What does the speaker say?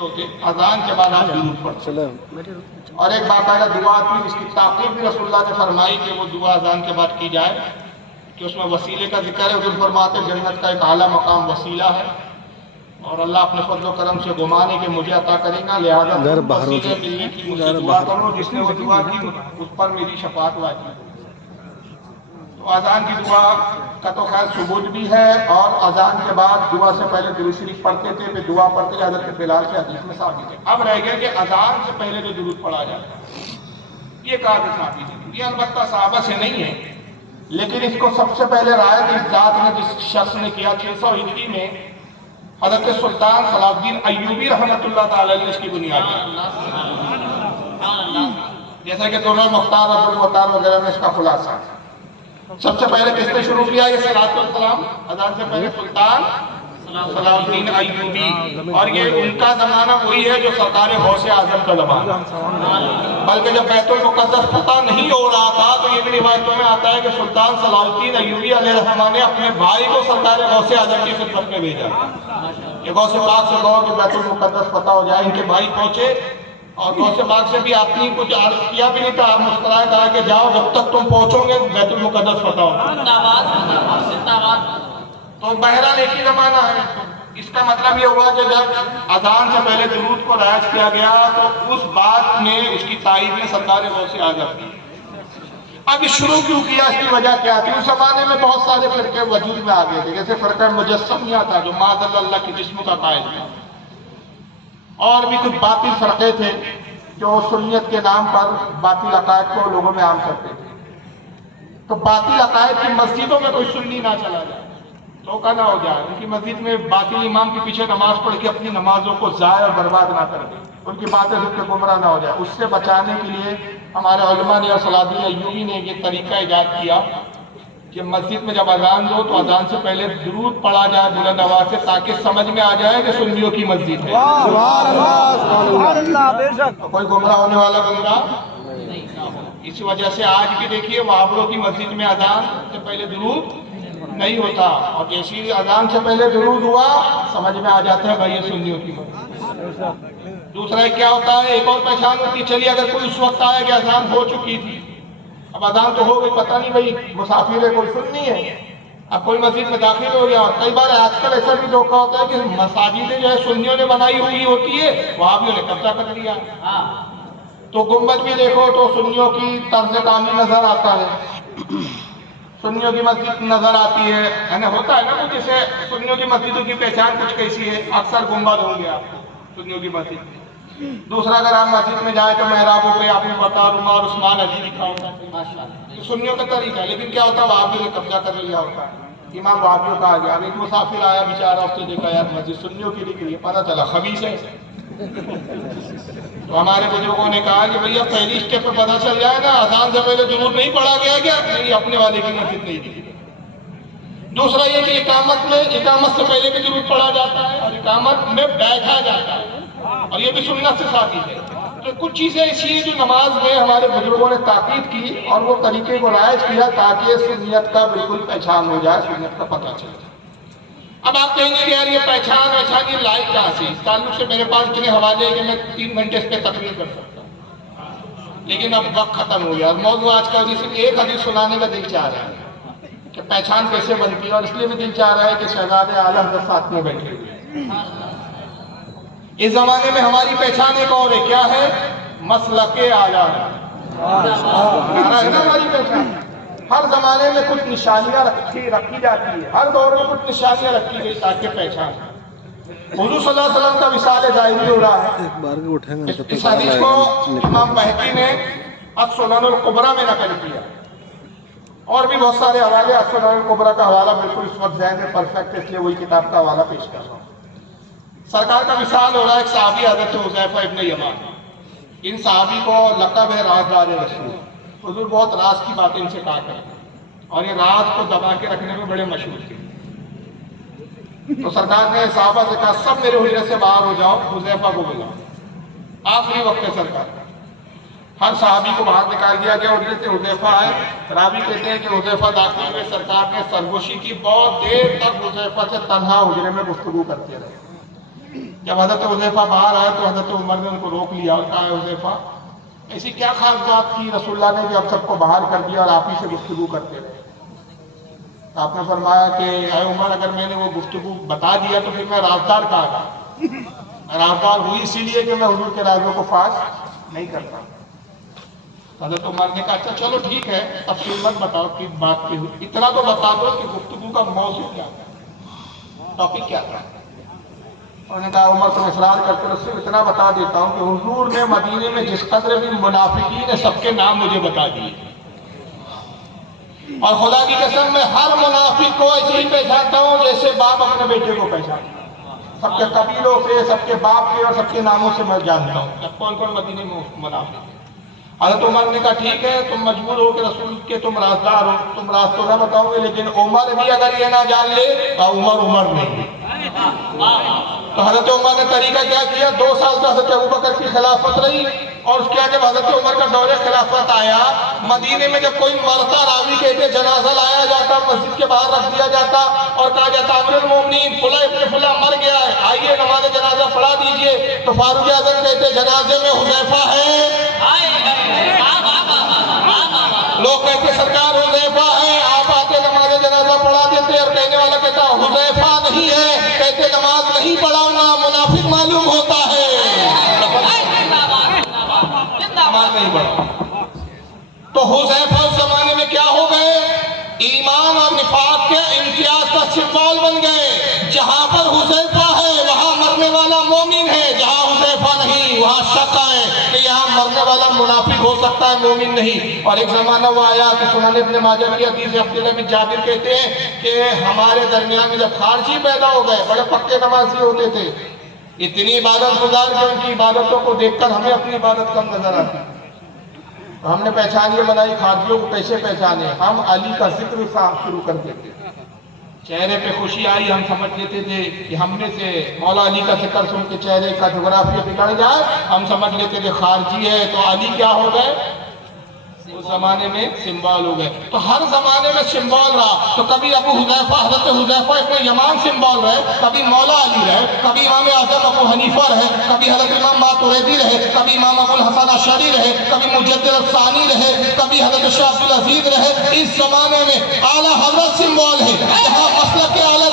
اذان کے بعد آپ درود پڑھتے اور ایک باقاعدہ دعا تھی جس کی تاکید بھی رسول اللہ نے فرمائی کہ وہ دعا اذان کے بعد کی جائے کہ اس میں وسیلے کا ذکر ہے. حضور فرماتے جنت کا ایک اعلیٰ مقام وسیلہ ہے اور اللہ اپنے فضل و کرم سے گمانے کے مجھے عطا کرے گا, لہذا وسیلے ملنے کی مجھ سے دعا کرو. جس نے وہ دعا کی اس پر میری شفاعت واجب. تو اذان کی دعا کا تو خیر ثبوت بھی ہے اور اذان کے بعد دعا سے پہلے درود شریف پڑھتے تھے, پھر دعا پڑھتے تھے. حضرت بلال سے حدیث میں ثابت ہے. اب رہ گیا کہ اذان سے پہلے جو درود پڑھا جاتا ہے یہ کہاں ثابت ہے. یہ البتہ صحابہ سے نہیں ہے لیکن اس کو سب سے پہلے رعایت اس ذات نے جس شخص نے کیا 600 ہجری میں حضرت سلطان صلاح الدین ایوبی رحمۃ اللہ تعالی علیہ اس کی بنیاد ہے. جیسا کہ دونوں مختار عبد المختار وغیرہ میں اس کا خلاصہ ہے. سب سے پہلے کس نے شروع کیا یہ صلاۃ والسلام؟ اذان سے پہلے سلطان صلاح الدین ایوبی, اور یہ ان کا زمانہ وہی ہے جو سرکار غوث اعظم کا زمانہ. بلکہ جب بیت المقدس فتح نہیں ہو رہا تھا تو یہ بھی روایتوں میں آتا ہے کہ سلطان صلاح الدین ایوبی علیہ الرحمہ نے اپنے بھائی کو سرکار غوث اعظم کی خدمت میں بھیجا کہ غوث پاک سے کہو کہ بیت المقدس فتح ہو جائے. ان کے بھائی پہنچے اور غوث پاک سے بھی آپ نے کچھ عرض کیا بھی نہیں تھا, آپ مسکرائے کہا کہ جاؤ جب تک تم پہنچو گے بیت المقدس فتح ہو. تو بہرحال ایک ہی زمانہ ہے. اس کا مطلب یہ ہوا کہ جب اذان سے پہلے درود کو رائج کیا گیا تو اس بات میں اس کی تائید میں سرکار غوث اعظم کی. اب شروع کیوں کیا, اس کی وجہ کیا تھی؟ اس زمانے میں بہت سارے فرقے وجود میں آ گئے تھے. جیسے فرقہ مجسمیہ تھا جو معاذ اللہ کے جسم کا قائل تھا, اور بھی کچھ باطل فرقے تھے جو سنیت کے نام پر باطل عقائد کو لوگوں میں عام کرتے تھے. تو باطل عقائد کی مسجدوں میں کوئی سنی نہ چلا جائے, دھوکہ نہ ہو جائے. ان کی مسجد میں باطل امام کے پیچھے نماز پڑھ کے اپنی نمازوں کو ضائع اور برباد نہ کر دے, ان کی باتیں سن کے گمراہ نہ ہو جائے. اس سے بچانے کے لیے ہمارے علماء نے اور صلاح الدین ایوبی نے یہ طریقہ ایجاد کیا کہ مسجد میں جب اذان دو تو اذان سے پہلے درود پڑھا جائے بلند آواز سے, تاکہ سمجھ میں آ جائے کہ سنیوں کی مسجد ہے. کوئی گمراہ ہونے والا گمراہ. اس وجہ سے آج بھی دیکھیے وہابڑوں کی مسجد میں اذان سے پہلے درود نہیں ہوتا, اور جیسی اذان سے پہلے درود ہوا سمجھ میں آ جاتا ہے بھائی یہ سنیوں کی مسجد. دوسرا کیا ہوتا ہے, ایک اور پہچان ہوتی ہے. چلیے اگر کوئی اس وقت آیا کہ اذان ہو چکی تھی, اب اذان تو ہو گئی, پتہ نہیں بھائی مسافر ہے کوئی سنی ہے, اب کوئی مسجد میں داخل ہو گیا. اور کئی بار آج کل ایسا بھی دھوکہ ہوتا ہے کہ مساجدیں جو ہے سنیوں نے بنائی ہوئی ہوتی ہے, وہابیوں نے قبضہ کر لیا. تو گنبد بھی دیکھو تو سنیوں کی طرز تعمیر نظر آتا ہے, سنیوں کی مسجد نظر آتی ہے. یعنی ہوتا ہے نا کچھ, جیسے سنیوں کی مسجدوں کی پہچان کچھ کیسی ہے, اکثر گنبد ہوں گے سنیوں کی مسجد. دوسرا اگر آپ مسجد میں جائیں تو محرابوں پہ آپ نے بطار عمر عثمان علی لکھا ہوتا ہے, تو سنیوں کا طریقہ ہے. لیکن کیا ہوتا ہے وہابیوں نے قبضہ کر لیا ہوتا ہے, امام وہابیوں کا آ گیا. اب ایک مسافر آیا بیچارہ, اس نے دیکھا یار مسجد سنیوں کی لکھ رہی ہے, پتہ چلا خبیث ہے. تو ہمارے بزرگوں نے کہا کہ بھئی اب پہلی اسٹیپ پہ پتہ چل جائے نا, اذان سے پہلے درود نہیں پڑھا گیا کیا, نہیں اپنے والے کی مسجد نہیں دی. دوسرا یہ کہ اقامت سے پہلے بھی درود پڑھا جاتا ہے اور اقامت میں بیٹھا جاتا ہے, اور یہ بھی سنت سے ثابت ہے. تو کچھ چیزیں ایسی ہیں جو نماز میں ہمارے بزرگوں نے تاکید کی اور وہ طریقے کو رائج کیا تاکہ سنیت کا بالکل پہچان ہو جائے, سنیت کا پتہ چل جائے. اب آپ کہیں گے کہ یار یہ پہچان یہ لائی کہاں سے؟ اس تعلق سے میرے پاس اتنے حوالے ہیں کہ میں 3 گھنٹے اس پہ تقریر کر سکتا ہوں, لیکن اب وقت ختم ہو گیا. موضوع آج کا صرف ایک حدیث سنانے کا دل چاہ رہا ہے کہ پہچان کیسے بنتی ہے, اور اس لیے بھی دل چاہ رہا ہے کہ شہزاد اعلیٰ حضرت ساتھ میں بیٹھے ہوئے. اس زمانے میں ہماری پہچان ایک اور ہے, کیا ہے؟ مسلک اعلیٰ ہے نا ہماری پہچان. ہر زمانے میں کچھ نشانیاں رکھی جاتی ہے, ہر دور میں کچھ نشانیاں رکھی گئی تاکہ پہچان. حضور صلی اللہ علیہ وسلم کا وصال ظاہری ہو رہا ہے. اس حدیث کو امام بہقی نے السنن الکبریٰ میں نقل کیا, اور بھی بہت سارے حوالے. السنن الکبریٰ کا حوالہ بالکل اس وقت ذہن میں پرفیکٹ ہے, اس لیے وہی کتاب کا حوالہ پیش کر رہا ہوں. سرکار کا وصال ہو رہا ہے. ایک صحابی حضرت حذیفہ ابن یمان, ان صحابی کو لقب ہے رازدار رسول. حضور بہت راز کی باتیں ان سے کہا کرتے اور یہ راز کو دبا کے رکھنے میں بڑے مشہور تھے. تو سرکار نے صحابہ سے کہا سب میرے حجرے سے باہر ہو جاؤ, حذیفہ کو بلاؤ. آخری وقت ہے سرکار کا, ہر صحابی کو باہر نکال دیا گیا. حجرے سے حذیفہ آئے, راوی کہتے ہیں کہ حذیفہ داخل ہوئے, سرکار نے سرگوشی کی, بہت دیر تک حذیفہ سے تنہا حجرے میں گفتگو کرتے رہے. جب حضرت حذیفہ باہر آئے تو حضرت عمر نے ان کو روک لیا اور کہا حذیفہ ایسی کیا خاص بات کی رسول اللہ نے کہ اب سب کو باہر کر دیا اور آپ ہی سے گفتگو کرتے رہے؟ آپ نے فرمایا کہ اے عمر اگر میں نے وہ گفتگو بتا دیا تو پھر میں رازدار کہاں گا؟ رازدار ہوئی اسی لیے کہ میں حضور کے رازوں کو فاش نہیں کرتا۔ حضرت عمر نے کہا اچھا چلو ٹھیک ہے، تفصیل مت بتاؤ کس بات کی ہوئی، اتنا تو بتا دو کہ گفتگو کا موضوع کیا تھا، ٹاپک کیا تھا۔ انہوں نے کہا عمر تم اصرار کرتے ہو، صرف اتنا بتا دیتا ہوں کہ حضور نے مدینے میں جس قدر بھی منافقین ہیں سب کے نام مجھے بتا دیے، اور خدا کی قسم میں ہر منافق کو ایسے ہی پہچانتا ہوں جیسے باپ اپنے بیٹے کو پہچانتا، سب کے قبیلوں سے، سب کے باپ کے اور سب کے ناموں سے میں جانتا ہوں کون کون مدینے میں منافق ہے۔ حضرت عمر نے کہا ٹھیک ہے تم مجبور ہو کہ رسول کے تم رازدار ہو، تم راز تو نہ بتاؤ گے، لیکن عمر بھی اگر یہ نہ جان لے تو عمر نہیں۔ تو حضرت عمر نے طریقہ کیا کیا، 2 سال سے حضرت ابوبکر کی خلافت رہی، اور اس کے بعد جب حضرت عمر کا دور خلافت آیا، مدینے میں جب کوئی مرتا راوی کہتے جنازہ لایا جاتا، مسجد کے باہر رکھ دیا جاتا اور کہا جاتا امیر المومنین فلاں ابن فلاں مر گیا ہے، آئیے نماز جنازہ پڑھا دیجئے، تو فاروق اعظم کہتے جنازے میں حذیفہ ہے، لوگ کہتے سرکار حذیفہ ہے، آپ آتے نماز جنازہ پڑھا دیتے، اور کہنے والا کہتا حذیفہ نہیں ہے، کہتے نماز نہیں پڑھاؤں گا، منافق معلوم ہوتا ہے، نماز نہیں پڑھا۔ تو حذیفہ اس زمانے میں کیا ہو گئے، ایمان اور نفاق کے امتیاز کا سمبول بن گئے۔ جہاں پر حذیفہ ہے وہاں مرنے والا مومن ہے، جہاں حذیفہ نہیں وہاں شک ہے کہ یہاں مرنے والا منافق ہو سکتا ہے، مومن نہیں۔ اور ایک زمانہ وہ آیا کہ سنن ابن ماجہ کی حدیث عبداللہ بن جابر کہتے ہیں کہ ہمارے درمیان میں جب خارجی پیدا ہو گئے، بڑے پکے نمازی ہوتے تھے، اتنی عبادت گزار کہ ان کی عبادتوں کو دیکھ کر ہمیں اپنی عبادت کم نظر آتی، تو ہم نے پہچان یہ بنائی خارجیوں کو کیسے پہچانے، ہم علی کا ذکر شروع کر دیتے، چہرے پہ خوشی آئی ہم سمجھ لیتے تھے کہ ہم میں سے مولا علی کا ذکر سن کے چہرے کا جغرافیہ بگڑ جائے، ہم سمجھ لیتے تھے خارجی ہے، تو علی کیا ہو گئے، اس زمانے میں سمبول ہو گئے۔ تو ہر زمانے میں سمبول رہا، تو کبھی ابو حذیفہ حضرت حذیفہ ابن یمان سمبول رہے، کبھی مولا علی رہے، کبھی امام اعظم ابو حنیفہ رہے، کبھی حضرت امام ماتوریدی رہے، کبھی امام ابو الحسن اشعری رہے، کبھی مجدد الثانی رہے، کبھی حضرت شاہ عبدالعزیز رہے۔ اس زمانے میں اعلیٰ حضرت سمبول ہے، جہاں مسلک اعلیٰ